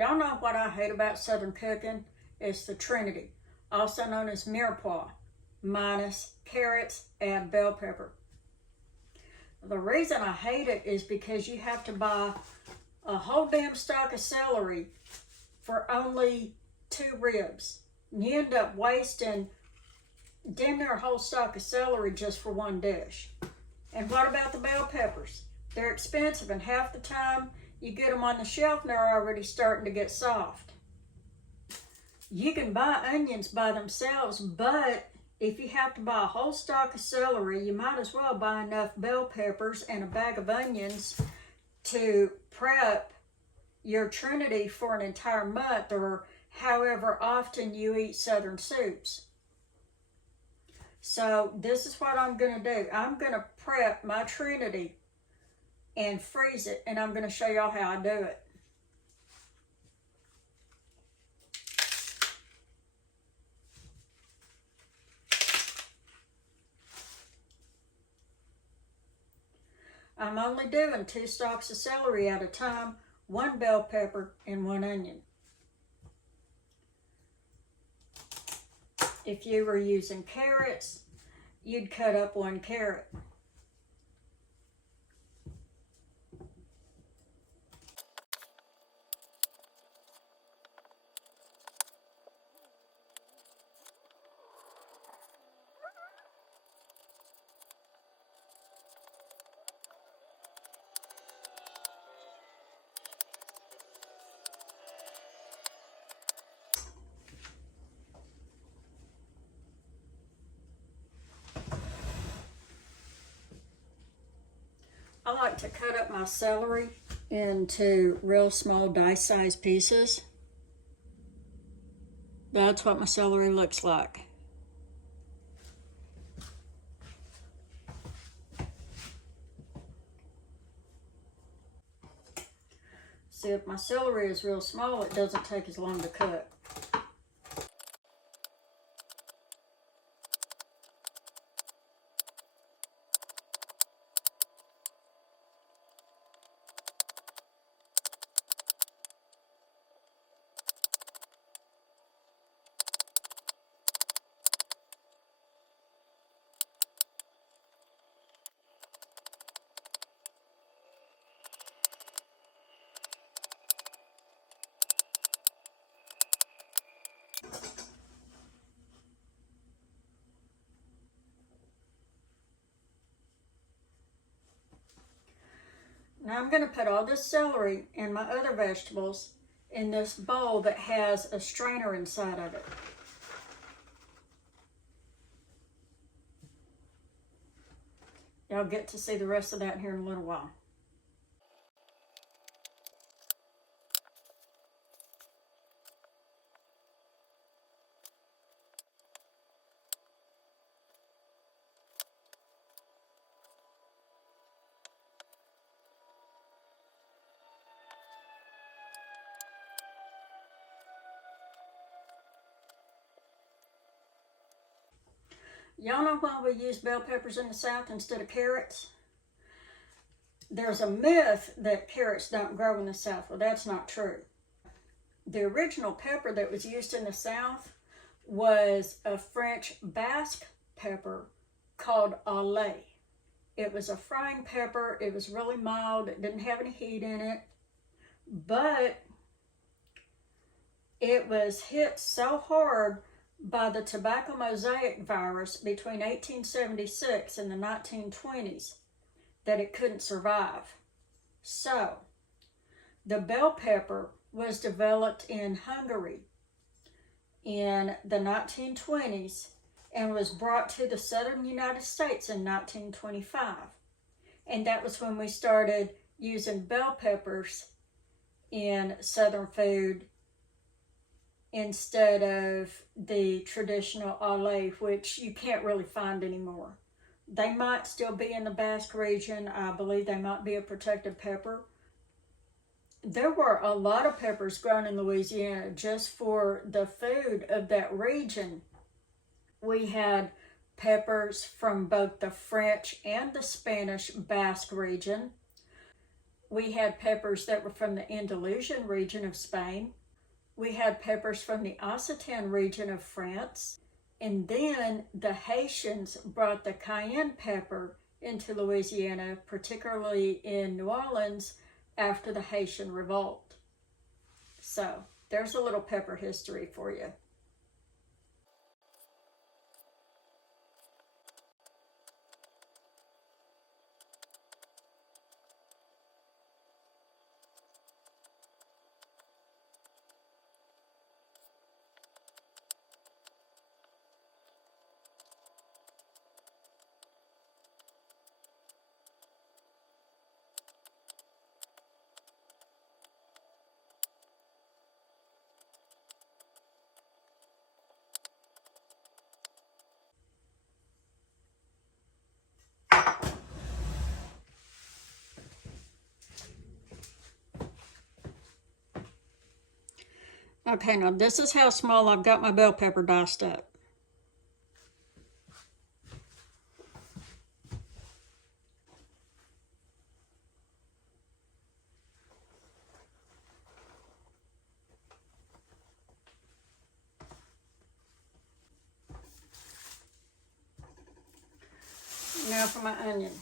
Y'all know what I hate about Southern cooking? It's the Trinity, also known as mirepoix, minus carrots and bell pepper. The reason I hate it is because you have to buy a whole damn stalk of celery for only 2 ribs. And you end up wasting damn near a whole stalk of celery just for one dish. And what about the bell peppers? They're expensive, and half the time you get them on the shelf and they're already starting to get soft. You can buy onions by themselves, but if you have to buy a whole stalk of celery, you might as well buy enough bell peppers and a bag of onions to prep your Trinity for an entire month, or however often you eat Southern soups. So this is what I'm going to do. I'm going to prep my Trinity and freeze it, and I'm going to show y'all how I do it. I'm only doing 2 stalks of celery at a time, 1 bell pepper, and 1 onion. If you were using carrots, you'd cut up 1 carrot. I like to cut up my celery into real small dice-sized pieces. That's what my celery looks like. See, if my celery is real small, it doesn't take as long to cut. Now I'm going to put all this celery and my other vegetables in this bowl that has a strainer inside of it. Y'all get to see the rest of that here in a little while. Y'all know why we use bell peppers in the South instead of carrots? There's a myth that carrots don't grow in the South. Well, that's not true. The original pepper that was used in the South was a French Basque pepper called ailé. It was a frying pepper. It was really mild. It didn't have any heat in it. But it was hit so hard by the tobacco mosaic virus between 1876 and the 1920s that it couldn't survive. So, the bell pepper was developed in Hungary in the 1920s and was brought to the southern United States in 1925. And that was when we started using bell peppers in southern food instead of the traditional ailé, which you can't really find anymore. They might still be in the Basque region. I believe they might be a protected pepper. There were a lot of peppers grown in Louisiana just for the food of that region. We had peppers from both the French and the Spanish Basque region. We had peppers that were from the Andalusian region of Spain. We had peppers from the Occitan region of France. And then the Haitians brought the cayenne pepper into Louisiana, particularly in New Orleans, after the Haitian Revolt. So there's a little pepper history for you. Okay, now this is how small I've got my bell pepper diced up. Now for my onion.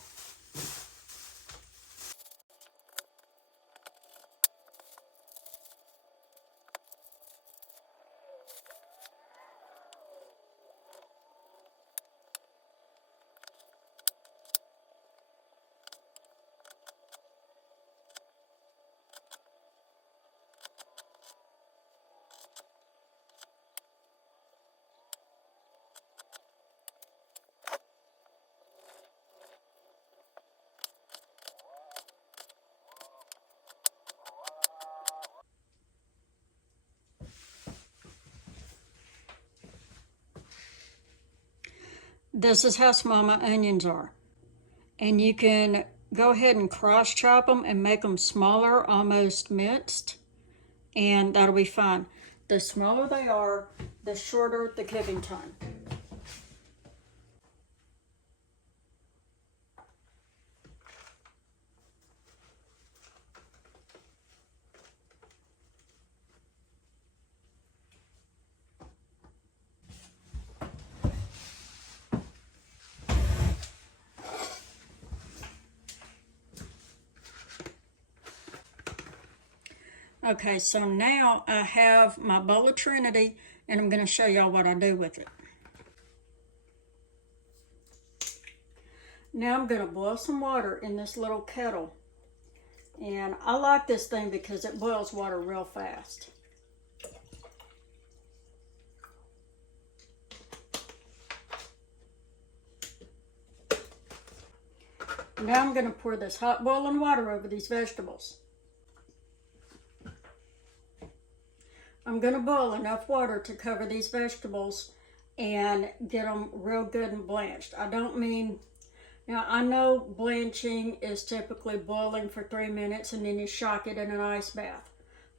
This is how small my onions are. And you can go ahead and cross chop them and make them smaller, almost minced, and that'll be fine. The smaller they are, the shorter the cooking time. Okay, so now I have my bowl of Trinity, and I'm going to show y'all what I do with it. Now I'm going to boil some water in this little kettle. And I like this thing because it boils water real fast. Now I'm going to pour this hot boiling water over these vegetables. I'm going to boil enough water to cover these vegetables and get them real good and blanched. I don't mean, now I know blanching is typically boiling for 3 minutes and then you shock it in an ice bath.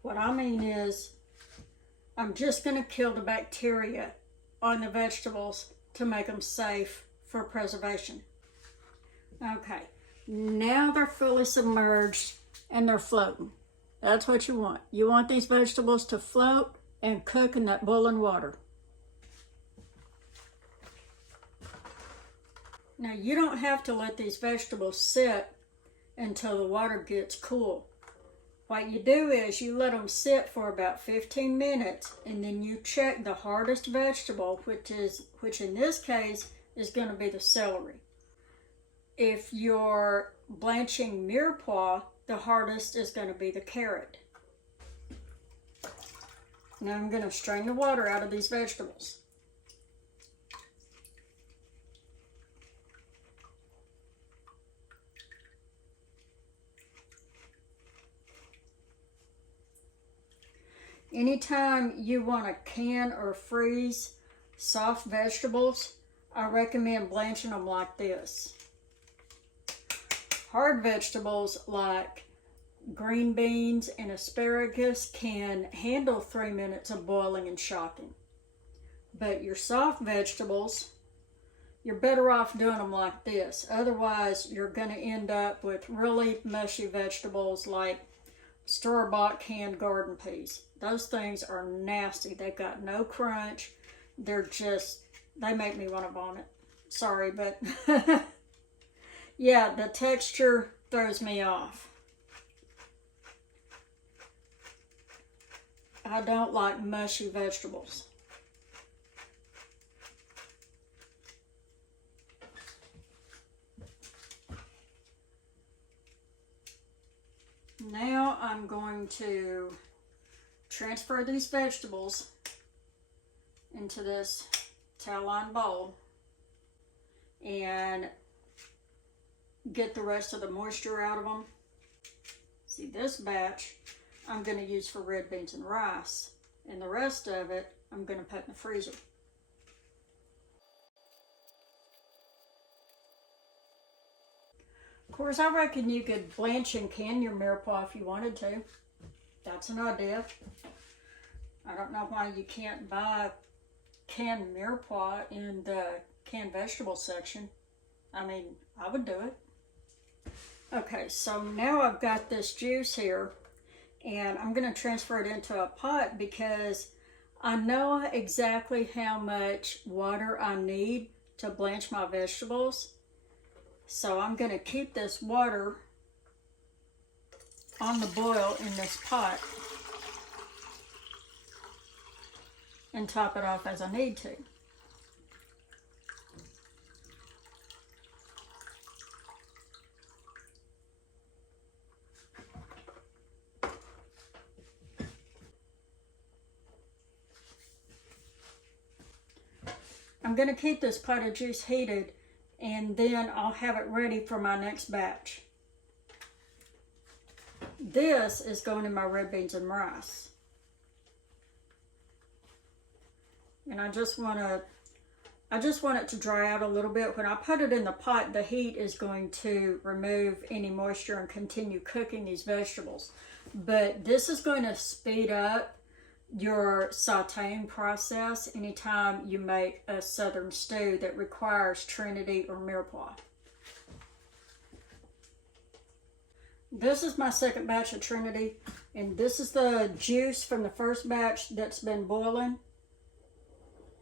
What I mean is, I'm just going to kill the bacteria on the vegetables to make them safe for preservation. Okay, now they're fully submerged and they're floating. That's what you want. You want these vegetables to float and cook in that boiling water. Now you don't have to let these vegetables sit until the water gets cool. What you do is you let them sit for about 15 minutes and then you check the hardest vegetable, which in this case is going to be the celery. If you're blanching mirepoix, the hardest is going to be the carrot. Now I'm going to strain the water out of these vegetables. Anytime you want to can or freeze soft vegetables, I recommend blanching them like this. Hard vegetables like green beans and asparagus can handle 3 minutes of boiling and shocking. But your soft vegetables you're better off doing them like this. Otherwise, you're going to end up with really mushy vegetables like store-bought canned garden peas. Those things are nasty. They've got no crunch. They're just, they make me want to vomit. Sorry, but yeah, the texture throws me off. I don't like mushy vegetables. Now I'm going to transfer these vegetables into this towel line bowl and get the rest of the moisture out of them. See, this batch I'm going to use for red beans and rice, and the rest of it I'm going to put in the freezer. Of course, I reckon you could blanch and can your mirepoix if you wanted to. That's an idea. I don't know why you can't buy canned mirepoix in the canned vegetable section. I mean, I would do it. Okay, so now I've got this juice here, and I'm going to transfer it into a pot because I know exactly how much water I need to blanch my vegetables. So I'm going to keep this water on the boil in this pot and top it off as I need to. I'm going to keep this pot of juice heated, and then I'll have it ready for my next batch. This is going in my red beans and rice. And I just want it to dry out a little bit. When I put it in the pot, the heat is going to remove any moisture and continue cooking these vegetables. But this is going to speed up your sauteing process anytime you make a southern stew that requires Trinity or mirepoix. This is my second batch of Trinity, and this is the juice from the first batch that's been boiling.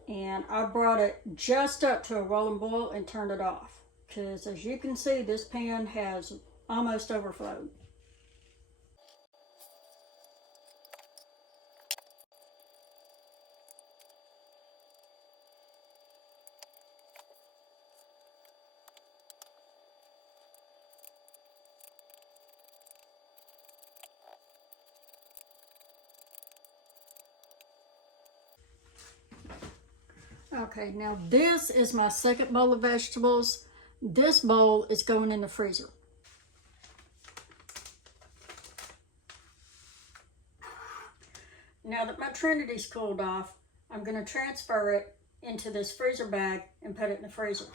And I brought it just up to a rolling boil and turned it off, because as you can see, this pan has almost overflowed. Okay, now this is my second bowl of vegetables. This bowl is going in the freezer. Now that my Trinity's cooled off, I'm going to transfer it into this freezer bag and put it in the freezer.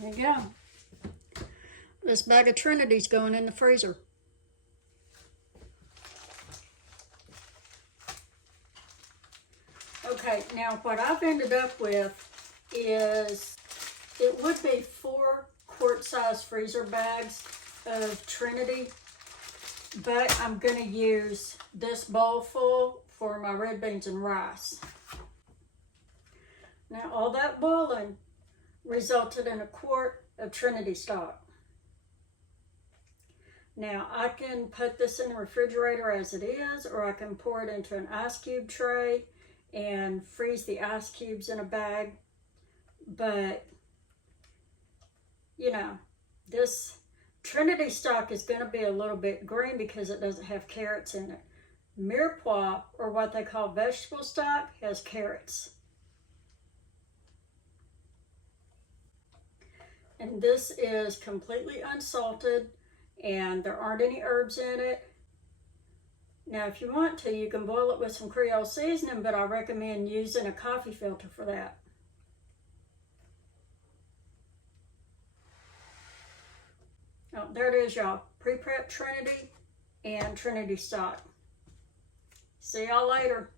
There you go. This bag of Trinity's going in the freezer. Okay, now what I've ended up with is, it would be 4 quart-size freezer bags of Trinity, but I'm going to use this bowl full for my red beans and rice. Now all that boiling resulted in a quart of Trinity stock. Now I can put this in the refrigerator as it is, or I can pour it into an ice cube tray and freeze the ice cubes in a bag. But you know, this Trinity stock is going to be a little bit green because it doesn't have carrots in it. Mirepoix, or what they call vegetable stock, has carrots. And this is completely unsalted, and there aren't any herbs in it. Now, if you want to, you can boil it with some Creole seasoning, but I recommend using a coffee filter for that. There it is, y'all. Pre-prep Trinity and Trinity stock. See y'all later.